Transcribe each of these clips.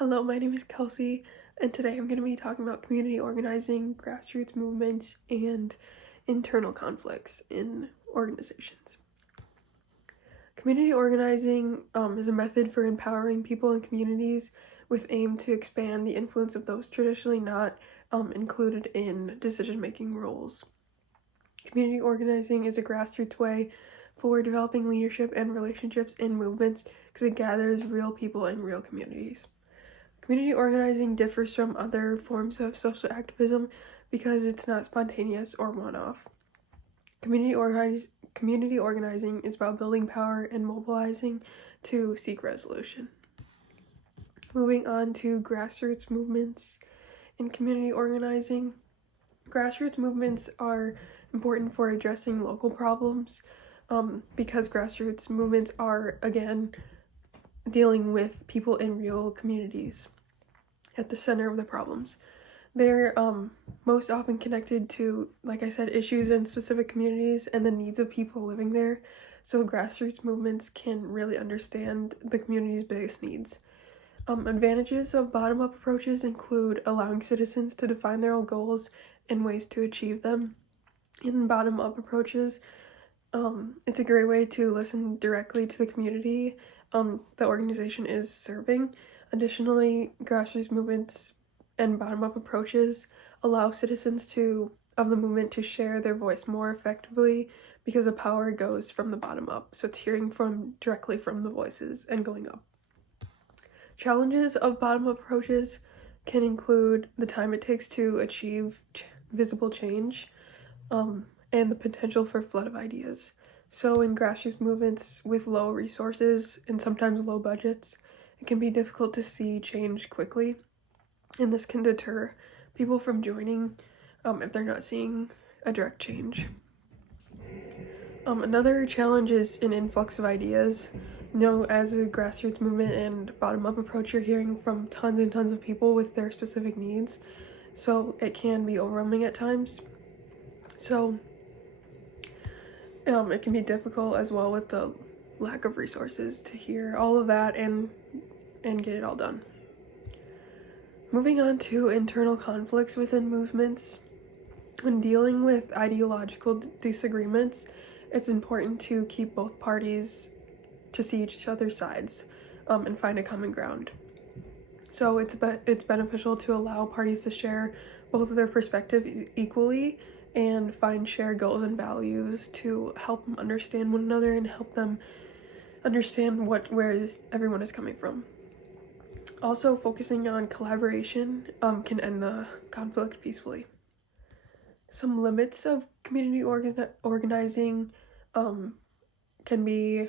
Hello, my name is Kelsey, and today I'm going to be talking about community organizing, grassroots movements, and internal conflicts in organizations. Community organizing is a method for empowering people and communities with aim to expand the influence of those traditionally not included in decision-making roles. Community organizing is a grassroots way for developing leadership and relationships in movements because it gathers real people in real communities. Community organizing differs from other forms of social activism because it's not spontaneous or one-off. Community organizing is about building power and mobilizing to seek resolution. Moving on to grassroots movements in community organizing. Grassroots movements are important for addressing local problems because grassroots movements are, again, dealing with people in real communities at the center of the problems. They're most often connected to, like I said, issues in specific communities and the needs of people living there, so grassroots movements can really understand the community's biggest needs. Advantages of bottom-up approaches include allowing citizens to define their own goals and ways to achieve them. In bottom-up approaches, it's a great way to listen directly to the community the organization is serving. Additionally, grassroots movements and bottom-up approaches allow citizens of the movement to share their voice more effectively because the power goes from the bottom up. So it's hearing directly from the voices and going up. Challenges of bottom-up approaches can include the time it takes to achieve visible change and the potential for flood of ideas. So in grassroots movements with low resources and sometimes low budgets, it can be difficult to see change quickly, and this can deter people from joining if they're not seeing a direct change. Another challenge is an influx of ideas. As a grassroots movement and bottom-up approach, you're hearing from tons and tons of people with their specific needs, so it can be overwhelming at times. So it can be difficult as well with the lack of resources to hear all of that and get it all done. Moving on to internal conflicts within movements. When dealing with ideological disagreements, it's important to keep both parties to see each other's sides and find a common ground. So it's beneficial to allow parties to share both of their perspectives equally and find shared goals and values to help them understand one another and help them understand where everyone is coming from. Also, focusing on collaboration can end the conflict peacefully. Some limits of community organizing can be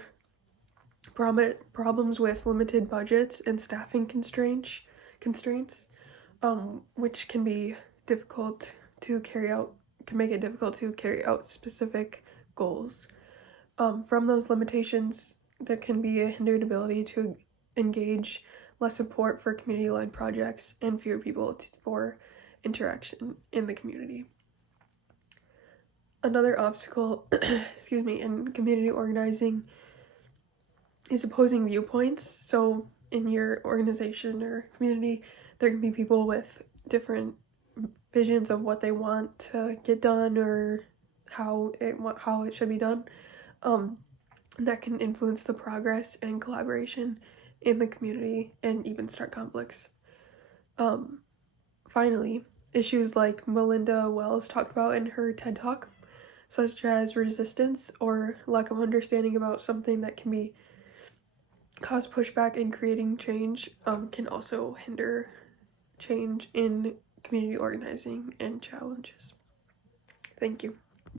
problems with limited budgets and staffing constraints, which can be difficult to carry out, can make it difficult to carry out specific goals. From those limitations, there can be a hindered ability to engage, less support for community-led projects, and fewer people for interaction in the community. Another obstacle, in community organizing is opposing viewpoints. So in your organization or community, there can be people with different visions of what they want to get done or how it should be done. That can influence the progress and collaboration in the community and even start conflicts. Finally, issues like Melinda Wells talked about in her TED Talk, such as resistance or lack of understanding about something that can cause pushback in creating change, can also hinder change in community organizing and challenges. Thank you.